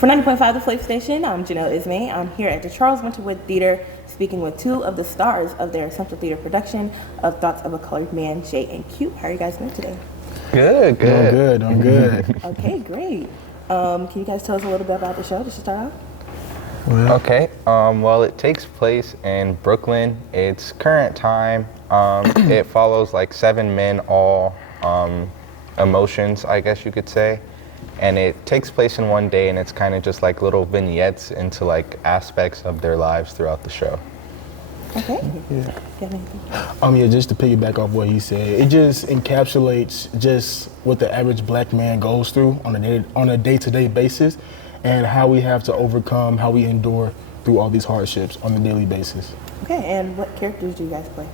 For 90.5 The Flava Station, I'm Janelle Ismay. I'm here at the Charles Winterwood Theater speaking with two of the stars of their Essential Theatre production of Thoughts of a Colored Man, Jay and Q. How are you guys doing today? Good. I'm good. Okay, great. Can you guys tell us a little bit about the show just to start off? Okay. Well, it takes place in Brooklyn. It's current time. It follows like 7 men, all emotions, I guess you could say. And it takes place in one day, and it's kind of just like little vignettes into like aspects of their lives throughout the show. Okay. Yeah. Just to piggyback off what he said, it just encapsulates just what the average black man goes through on a day-to-day basis, and how we have to overcome, how we endure through all these hardships on a daily basis. Okay, and what characters do you guys play?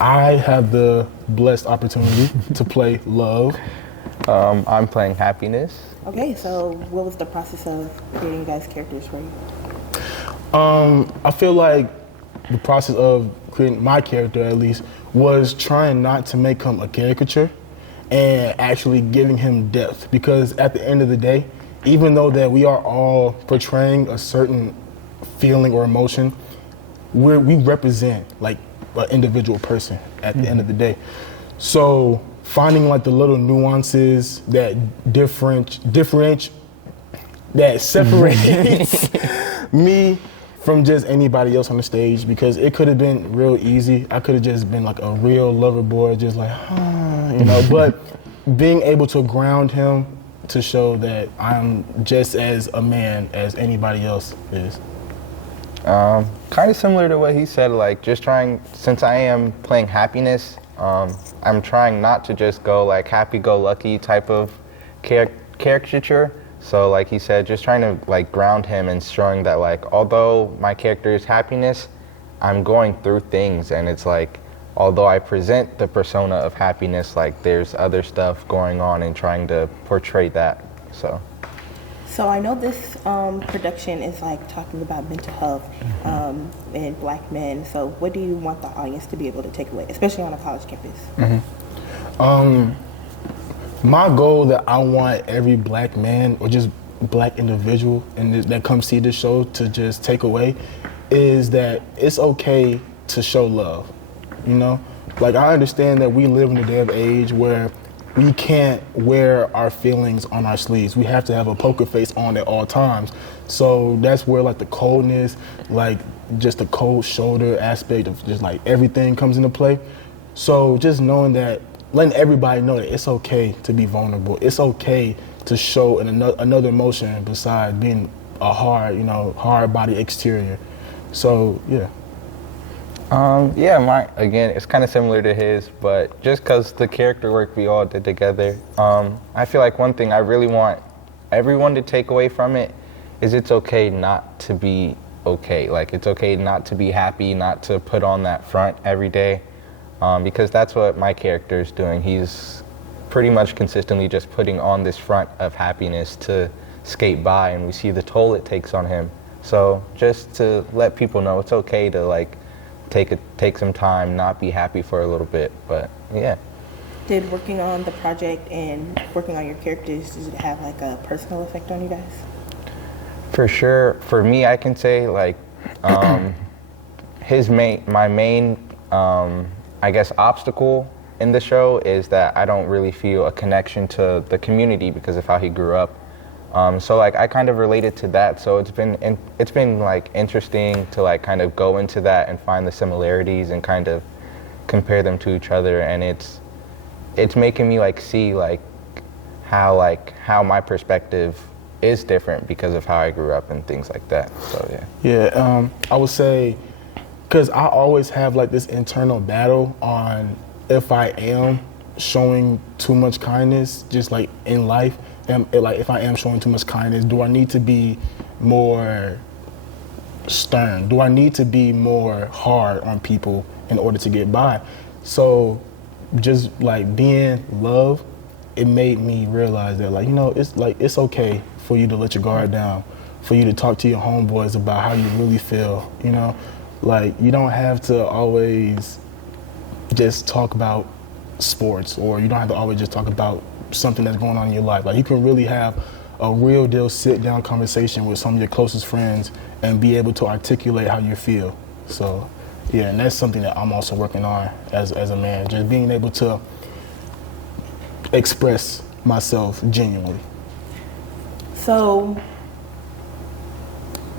I have the blessed opportunity to play Love. I'm playing Happiness. Okay, so what was the process of creating you guys' characters for you? I feel like the process of creating my character, at least, was trying not to make him a caricature and actually giving him depth. Because at the end of the day, even though that we are all portraying a certain feeling or emotion, we represent like an individual person at the end of the day. So finding like the little nuances that that separates me from just anybody else on the stage, because it could have been real easy. I could have just been like a real lover boy, just like, but being able to ground him to show that I'm just as a man as anybody else is. Kind of similar to what he said, like just trying, since I am playing Happiness, I'm trying not to just go like happy-go-lucky type of caricature. So like he said, just trying to like ground him and showing that like, although my character is Happiness, I'm going through things, and it's like, although I present the persona of happiness, like there's other stuff going on and trying to portray that, so. So I know this production is like talking about mental health and black men. So what do you want the audience to be able to take away, especially on a college campus? My goal that I want every black man or just black individual that comes see this show to just take away is that it's okay to show love. You know, like I understand that we live in a day of age where we can't wear our feelings on our sleeves. We have to have a poker face on at all times. So that's where like the coldness, like just the cold shoulder aspect of just like everything comes into play. So just knowing that, letting everybody know that it's okay to be vulnerable. It's okay to show another emotion besides being a hard body exterior. So yeah. Again, it's kind of similar to his, but just because the character work we all did together, I feel like one thing I really want everyone to take away from it is it's okay not to be okay. Like, it's okay not to be happy, not to put on that front every day, because that's what my character is doing. He's pretty much consistently just putting on this front of happiness to skate by, and we see the toll it takes on him. So just to let people know it's okay to like take some time, not be happy for a little bit, but yeah. Did working on the project and working on your characters, does it have like a personal effect on you guys? For sure. For me, I can say like my main I guess obstacle in the show is that I don't really feel a connection to the community because of how he grew up. So like I kind of related to that, so it's been like interesting to like kind of go into that and find the similarities and kind of compare them to each other, and it's making me like see like how my perspective is different because of how I grew up and things like that. So yeah. Yeah, I would say, because I always have like this internal battle on if I am showing too much kindness, just like in life. Like if I am showing too much kindness, do I need to be more stern? Do I need to be more hard on people in order to get by? So just like being Love, it made me realize that it's okay for you to let your guard down, for you to talk to your homeboys about how you really feel, Like you don't have to always just talk about sports, or you don't have to always just talk about something that's going on in your life. Like you can really have a real deal sit down conversation with some of your closest friends and be able to articulate how you feel. So yeah, and that's something that I'm also working on as a man, just being able to express myself genuinely. So,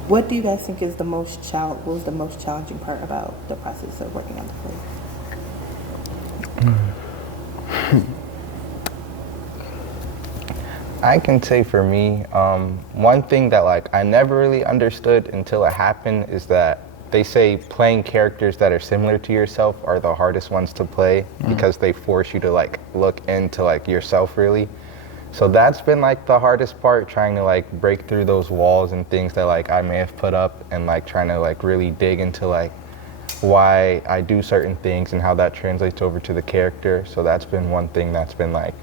what do you guys think is what was the most challenging part about the process of working on the play? I can say for me, one thing that like I never really understood until it happened is that they say playing characters that are similar to yourself are the hardest ones to play because they force you to like look into like yourself really. So that's been like the hardest part, trying to like break through those walls and things that like I may have put up, and like trying to like really dig into like why I do certain things and how that translates over to the character. So that's been one thing that's been like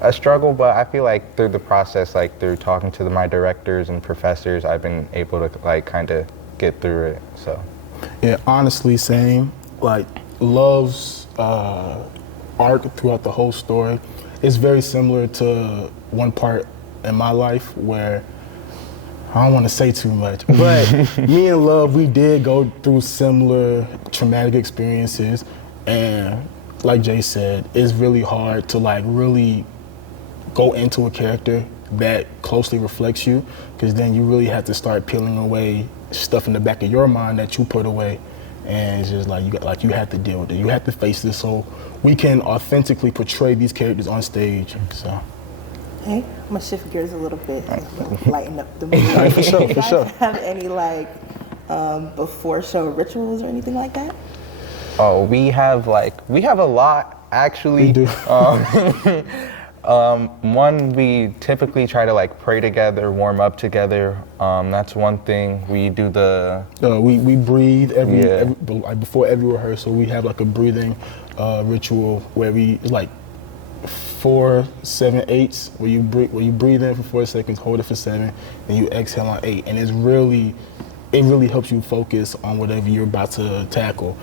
a struggle, but I feel like through the process, like through talking to my directors and professors, I've been able to like kind of get through it. So yeah, honestly, same. Like Love's arc throughout the whole story is very similar to one part in my life where I don't want to say too much, but me and Love, we did go through similar traumatic experiences, and like Jay said, it's really hard to like really go into a character that closely reflects you, because then you really have to start peeling away stuff in the back of your mind that you put away, and it's just like you have to deal with it. You have to face this so we can authentically portray these characters on stage. So. Okay, I'm gonna shift gears a little bit, lighten up the mood. For sure, Do you for guys sure. have any like before show rituals or anything like that? oh, we have a lot actually. We do. One, we typically try to like pray together, warm up together. That's one thing. We do the we breathe Yeah. like before every rehearsal. We have like a breathing ritual where we like 4, 7, 8s, where you breathe in for 4 seconds, hold it for 7, and you exhale on 8, and it really helps you focus on whatever you're about to tackle.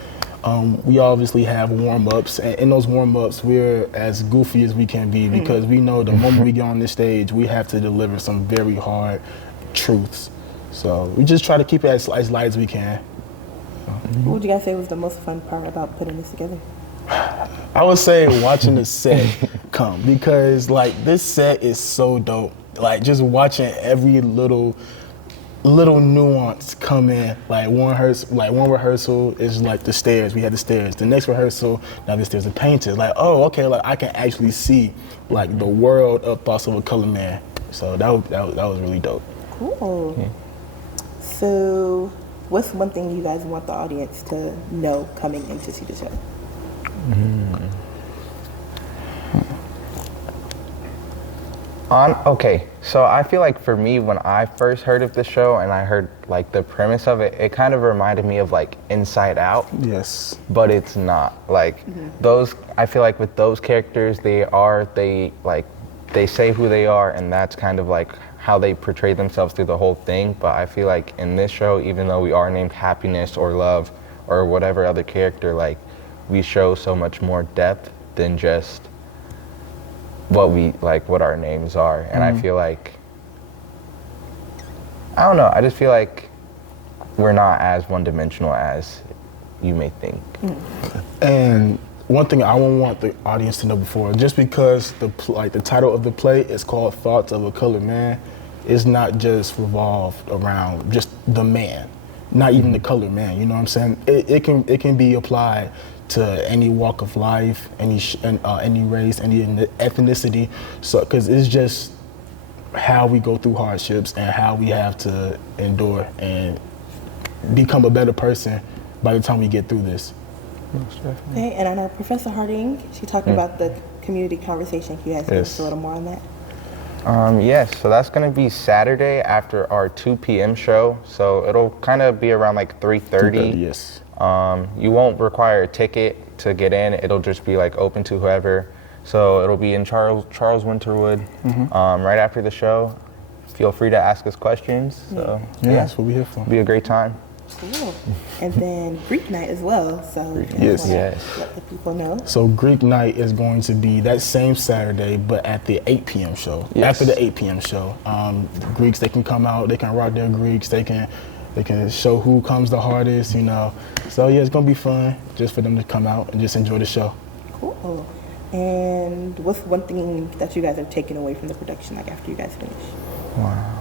We obviously have warm-ups, and in those warm-ups, we're as goofy as we can be, because we know the moment we get on this stage, we have to deliver some very hard truths. So we just try to keep it as light as we can. What would you guys say was the most fun part about putting this together? I would say watching the set come, because like this set is so dope. Like just watching every little nuance come in. Like one rehearsal is like the stairs. We had the stairs. The next rehearsal, now the stairs are painted. Like, oh, okay, like I can actually see like the world of Thoughts of a Color Man. So that was really dope. Cool. Yeah. So, what's one thing you guys want the audience to know coming in to see the show? Okay, so I feel like for me, when I first heard of the show and I heard like the premise of it, it kind of reminded me of like Inside Out. Yes. But it's not. Like those, I feel like with those characters, they say who they are, and that's kind of like how they portray themselves through the whole thing. But I feel like in this show, even though we are named Happiness or Love or whatever other character, like we show so much more depth than just what our names are. And I feel like, I don't know, I just feel like we're not as one-dimensional as you may think. And one thing I would want the audience to know before, just because the title of the play is called Thoughts of a Colored Man, it's not just revolved around just the man, not even the colored man. You know what I'm saying? It can be applied to any walk of life, any race, any ethnicity. So, because it's just how we go through hardships and how we have to endure and become a better person by the time we get through this. Okay, and I know Professor Harding, she talked about the community conversation. Can you guys give us a little more on that? Yes, so that's going to be Saturday after our 2 p.m. show. So it'll kind of be around like 3:30. Yes. You won't require a ticket to get in. It'll just be like open to whoever. So it'll be in Charles Winterwood right after the show. Feel free to ask us questions. So Yeah, that's what we're here for. It'll be a great time. Cool. And then Greek night as well. So you guys Yes. wanna Yes. let the people know. So Greek night is going to be that same Saturday, but at the 8 p.m. show. Yes. After the 8 p.m. show, the Greeks, they can come out, they can rock their Greeks, they can show who comes the hardest, you know. So yeah, it's gonna be fun just for them to come out and just enjoy the show. Cool. And what's one thing that you guys are taking away from the production, like after you guys finish? Wow.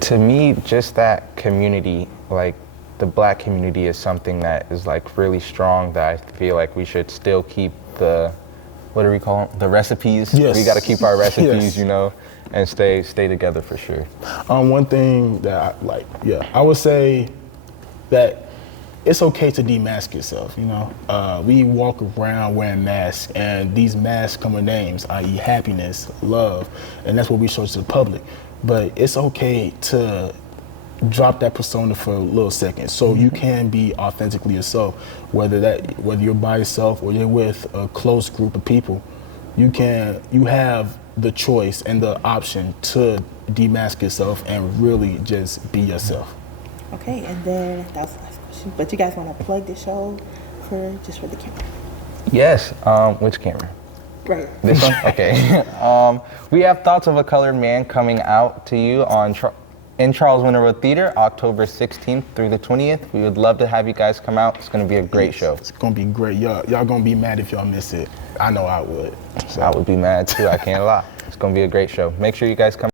To me, just that community, like the black community is something that is like really strong that I feel like we should still keep what do we call them? The recipes. Yes. We got to keep our recipes, Yes. you know, and stay together for sure. One thing that I would say that it's okay to demask yourself, you know. We walk around wearing masks, and these masks come with names, i.e. happiness, love, and that's what we show to the public. But it's okay to drop that persona for a little second so you can be authentically yourself, whether you're by yourself or you're with a close group of people. You have the choice and the option to demask yourself and really just be yourself. Okay, and then that was the last question. But you guys want to plug the show for the camera? Yes. Which camera? Right. This one? Okay. We have Thoughts of a Colored Man coming out to you in Charles Winter Road Theater, October 16th through the 20th. We would love to have you guys come out. It's going to be a great show. It's going to be great. Y'all going to be mad if y'all miss it. I know I would. So. I would be mad too, I can't lie. It's going to be a great show. Make sure you guys come.